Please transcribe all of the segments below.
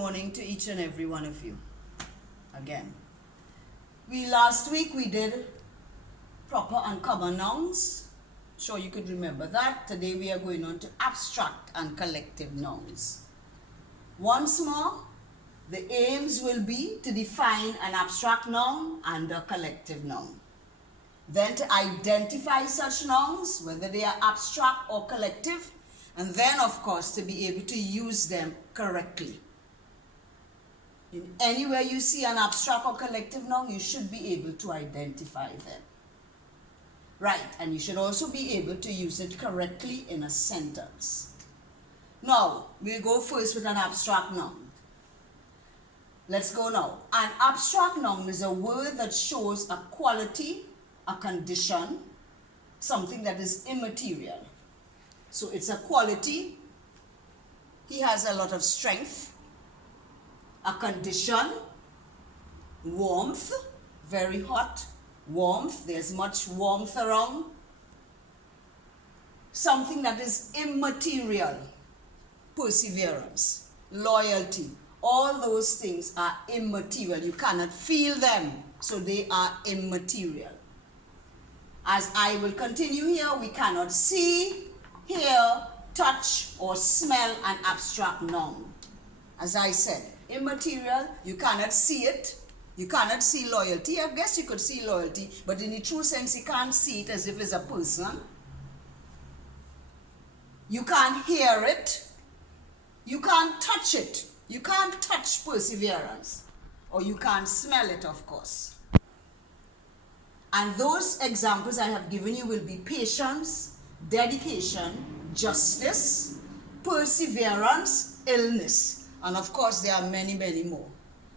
morning to each and every one of you. Again. Last week we did proper and common nouns. Sure you could remember that. Today we are going on to abstract and collective nouns. Once more, the aims will be to define an abstract noun and a collective noun. Then to identify such nouns, whether they are abstract or collective, and then of course to be able to use them correctly. In anywhere you see an abstract or collective noun, you should be able to identify them. Right, and you should also be able to use it correctly in a sentence. Now, we'll go first with an abstract noun. Let's go now. An abstract noun is a word that shows a quality, a condition, something that is immaterial. So it's a quality. He has a lot of strength. A condition, warmth, very hot, warmth, there's much warmth around. Something that is immaterial, perseverance, loyalty, all those things are immaterial. You cannot feel them, so they are immaterial. As I will continue here, we cannot see, hear, touch, or smell an abstract noun. As I said, immaterial, you cannot see it. You cannot see loyalty. I guess you could see loyalty, but in the true sense, you can't see it as if it's a person. You can't hear it. You can't touch it. You can't touch perseverance. Or you can't smell it, of course. And those examples I have given you will be patience, dedication, justice, perseverance, illness. And of course, there are many, many more.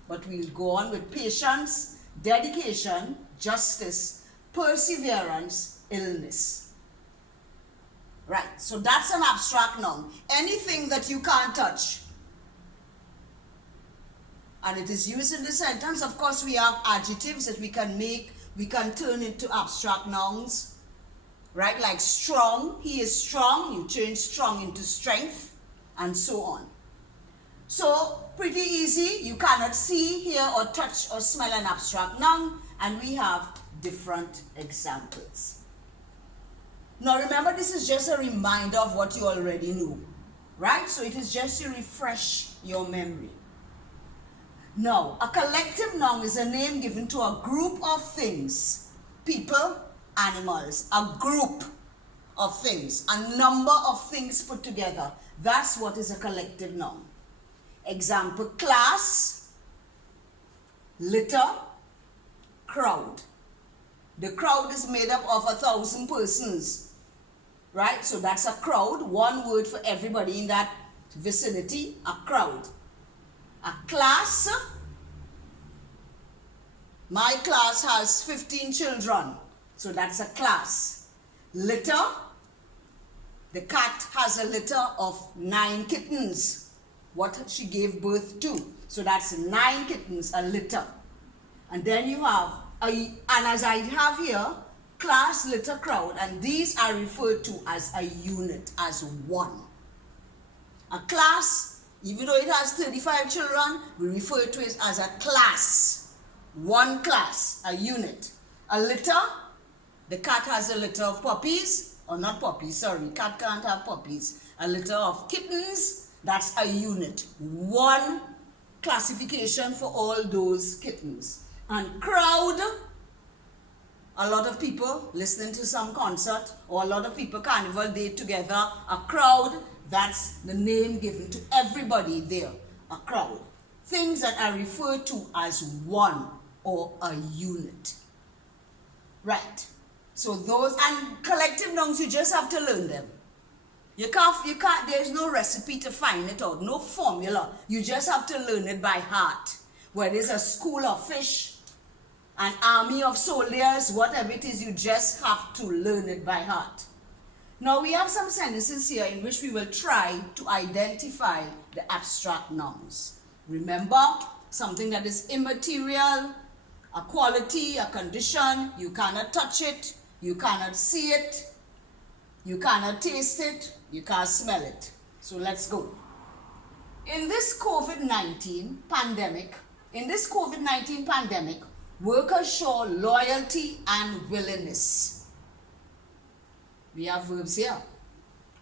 But we'll go on with patience, dedication, justice, perseverance, illness. Right, so that's an abstract noun. Anything that you can't touch. And it is used in the sentence. Of course, we have adjectives that we can turn into abstract nouns. Right, like strong, he is strong, you change strong into strength, and so on. So, pretty easy. You cannot see, hear, or touch, or smell an abstract noun, and we have different examples. Now, remember, this is just a reminder of what you already knew, right? So, it is just to refresh your memory. Now, a collective noun is a name given to a group of things, people, animals, a group of things, a number of things put together. That's what is a collective noun. Example, class, litter, crowd. The crowd is made up of 1,000 persons, right? So that's a crowd, one word for everybody in that vicinity, a crowd. A class, my class has 15 children, so that's a class. Litter, the cat has a litter of 9 kittens. What she gave birth to. So that's 9 kittens, a litter. And then you have, and as I have here, class, litter, crowd, and these are referred to as a unit, as one. A class, even though it has 35 children, we refer to it as a class. One class, a unit. A litter, the cat has a litter of puppies, or not puppies, sorry, cat can't have puppies. A litter of kittens, that's a unit. One classification for all those kittens. And crowd, a lot of people listening to some concert or a lot of people carnival day together. A crowd, that's the name given to everybody there. A crowd. Things that are referred to as one or a unit. Right. So those, and collective nouns, you just have to learn them. You can't, there's no recipe to find it out, no formula. You just have to learn it by heart. Whether it's a school of fish, an army of soldiers, whatever it is, you just have to learn it by heart. Now we have some sentences here in which we will try to identify the abstract nouns. Remember, something that is immaterial, a quality, a condition, you cannot touch it, you cannot see it, you cannot taste it, you can't smell it. So let's go. in this COVID-19 pandemic, workers show loyalty and willingness. We have verbs here.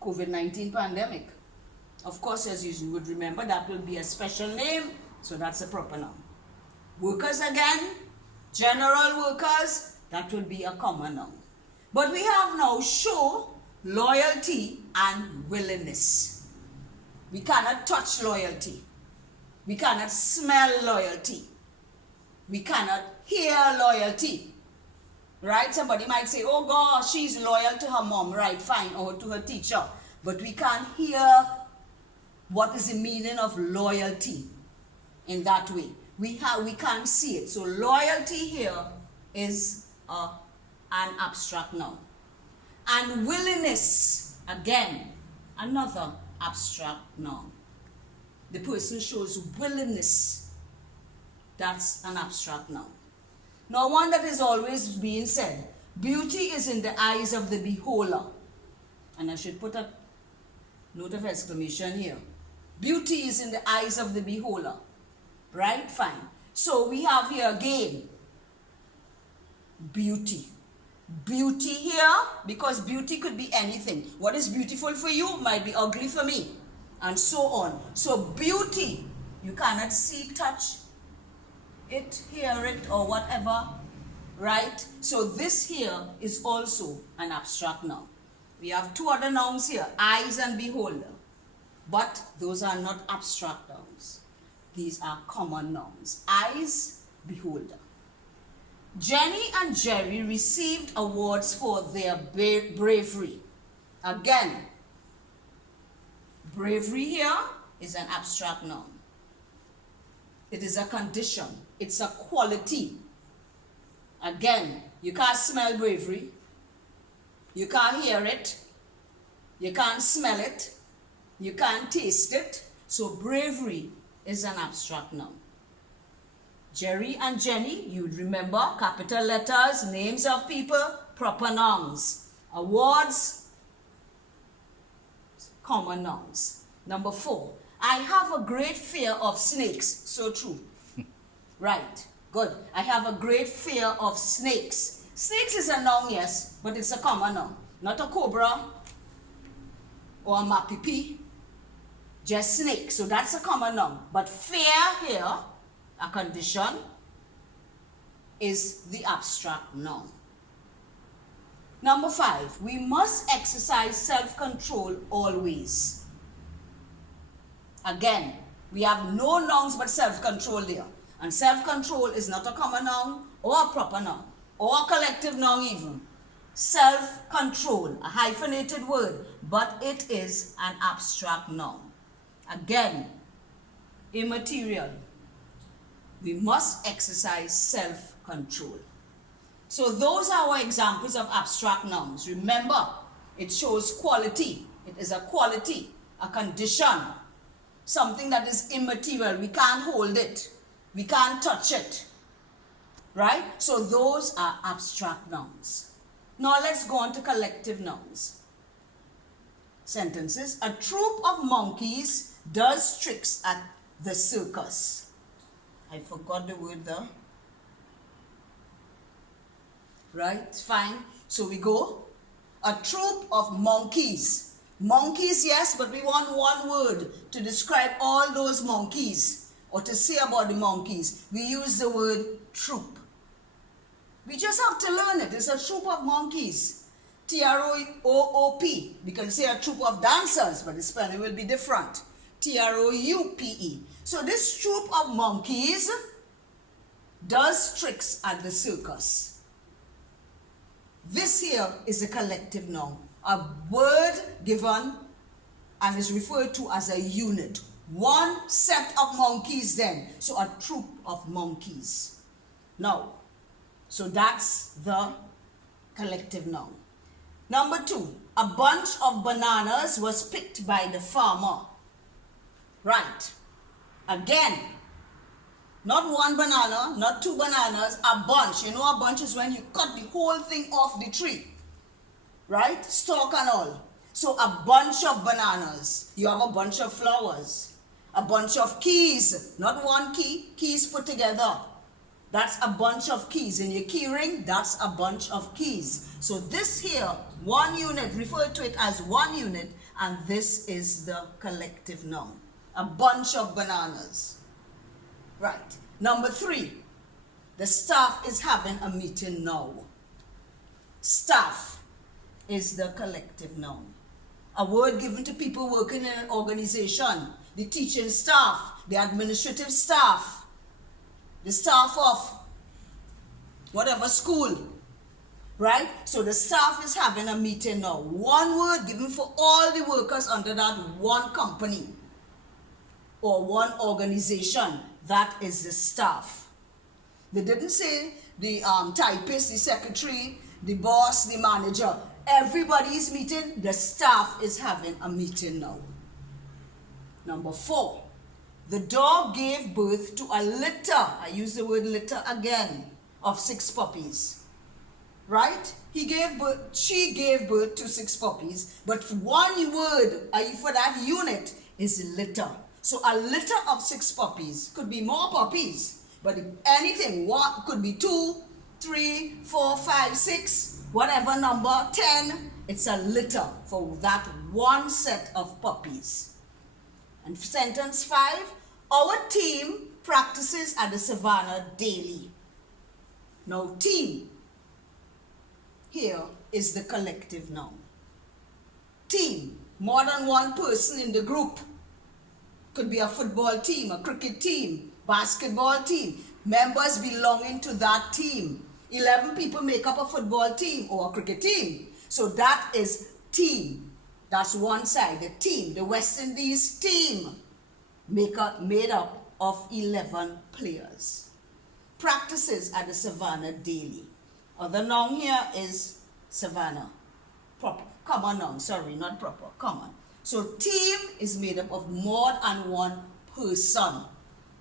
COVID-19 pandemic. Of course, as you would remember, that will be a special name, so that's a proper noun. Workers again, general workers, that will be a common noun. But we have now show, loyalty and willingness. We cannot touch loyalty. We cannot smell loyalty. We cannot hear loyalty. Right? Somebody might say, oh gosh, she's loyal to her mom. Right, fine, or to her teacher. But we can't hear what is the meaning of loyalty in that way. We can't see it. So loyalty here is an abstract noun. And willingness, again, another abstract noun. The person shows willingness. That's an abstract noun. Now, one that is always being said, beauty is in the eyes of the beholder. And I should put a note of exclamation here. Beauty is in the eyes of the beholder. Right? Fine. So we have here again, beauty. Beauty here, because beauty could be anything. What is beautiful for you might be ugly for me, and so on. So beauty, you cannot see, touch it, hear it, or whatever, right? So this here is also an abstract noun. We have two other nouns here, eyes and beholder, but those are not abstract nouns. These are common nouns. Eyes, beholder. Jenny and Jerry received awards for their bravery. Again, bravery here is an abstract noun. It is a condition. It's a quality. Again, you can't smell bravery. You can't hear it. You can't smell it. You can't taste it. So bravery is an abstract noun. Jerry and Jenny, you'd remember, capital letters, names of people, proper nouns. Awards, common nouns. Number 4, I have a great fear of snakes. So true. Right, good. I have a great fear of snakes. Snakes is a noun, yes, but it's a common noun. Not a cobra or a mapipi, just snake. So that's a common noun. But fear here, a condition, is the abstract noun. Number 5, we must exercise self-control always. Again, we have no nouns but self-control there. And self-control is not a common noun or a proper noun or a collective noun even. Self-control, a hyphenated word, but it is an abstract noun. Again, immaterial. We must exercise self-control. So those are our examples of abstract nouns. Remember, it shows quality. It is a quality, a condition, something that is immaterial. We can't hold it. We can't touch it. Right? So those are abstract nouns. Now let's go on to collective nouns. Sentences. A troop of monkeys does tricks at the circus. I forgot the word there. Right, fine. So we go. A troop of monkeys. Monkeys, yes, but we want one word to describe all those monkeys or to say about the monkeys. We use the word troop. We just have to learn it. It's a troop of monkeys. T-R-O-O-P. We can say a troop of dancers, but the spelling will be different. T-R-O-U-P-E. So this troop of monkeys does tricks at the circus. This here is a collective noun. A word given and is referred to as a unit. One set of monkeys then. So a troop of monkeys. Now, so that's the collective noun. Number 2, a bunch of bananas was picked by the farmer. Right. Again, not one banana, not 2 bananas, a bunch. You know, a bunch is when you cut the whole thing off the tree. Right? Stalk and all. So a bunch of bananas. You have a bunch of flowers. A bunch of keys, not one key, keys put together. That's a bunch of keys. In your key ring, that's a bunch of keys. So this here, one unit, refer to it as one unit, and this is the collective noun. A bunch of bananas. Right. Number 3, the staff is having a meeting now. Staff is the collective noun. A word given to people working in an organization. The teaching staff, the administrative staff, the staff of whatever school, right? So the staff is having a meeting now. One word given for all the workers under that one company or one organization. That is the staff. They didn't say the typist, the secretary, the boss, the manager. Everybody is meeting. The staff is having a meeting now. Number 4, the dog gave birth to a litter. I use the word litter again, of 6 puppies. Right? She gave birth to 6 puppies, but one word for that unit is litter. So a litter of 6 puppies could be more puppies, but if anything, what could be 2, 3, 4, 5, 6, whatever number, 10. It's a litter for that one set of puppies. And sentence 5, our team practices at the savannah daily. Now team here is the collective noun. Team, more than one person in the group. Could be a football team, a cricket team, basketball team. Members belonging to that team. 11 people make up a football team or a cricket team. So that is team. That's one side, the team, the West Indies team, made up of 11 players. Practices at the savannah daily. Other noun here is savannah. Proper, common noun, sorry, not proper, common. So team is made up of more than one person.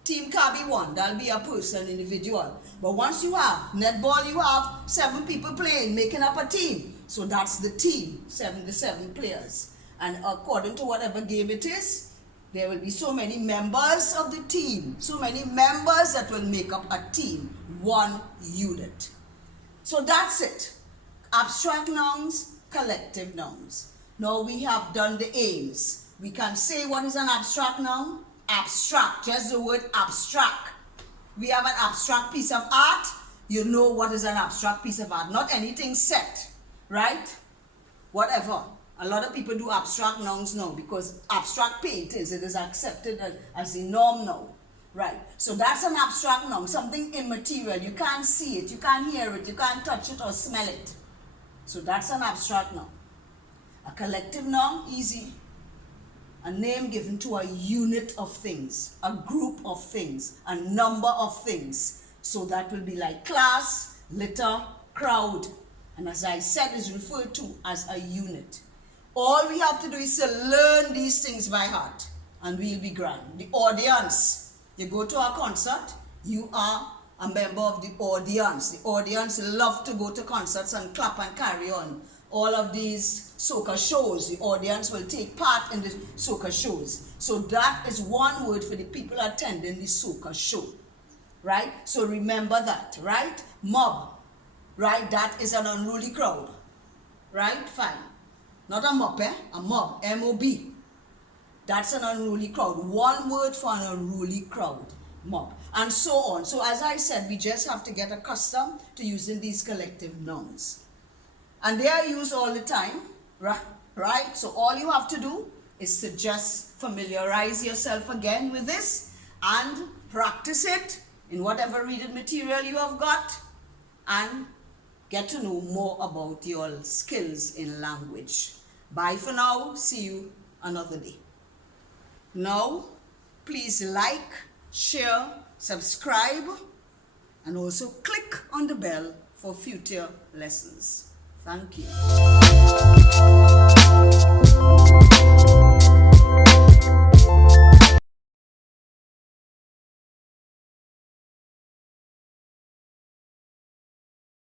Team can be one, that'll be a person, individual. But once you have netball, you have 7 people playing, making up a team. So that's the team, 7 players. And according to whatever game it is, there will be so many members of the team, so many members that will make up a team, one unit. So that's it. Abstract nouns, collective nouns. Now we have done the aims. We can say what is an abstract noun? Abstract, just the word abstract. We have an abstract piece of art. You know what is an abstract piece of art. Not anything set. Right? Whatever. A lot of people do abstract nouns now because abstract paintings, it is accepted as the norm now. Right? So that's an abstract noun, something immaterial. You can't see it, you can't hear it, you can't touch it or smell it. So that's an abstract noun. A collective noun, easy. A name given to a unit of things, a group of things, a number of things. So that will be like class, litter, crowd. And as I said, is referred to as a unit. All we have to do is to learn these things by heart, and we'll be grand. The audience. You go to a concert, you are a member of the audience. The audience love to go to concerts and clap and carry on. All of these soca shows, the audience will take part in the soca shows. So that is one word for the people attending the soca show. Right? So remember that, right? Mob. Right, that is an unruly crowd. Right, fine. Not a mob, a mob, M-O-B. That's an unruly crowd. One word for an unruly crowd, mob. And so on. So as I said, we just have to get accustomed to using these collective nouns. And they are used all the time, right? So all you have to do is to just familiarize yourself again with this and practice it in whatever reading material you have got and get to know more about your skills in language. Bye for now. See you another day. Now, please like, share, subscribe, and also click on the bell for future lessons. Thank you.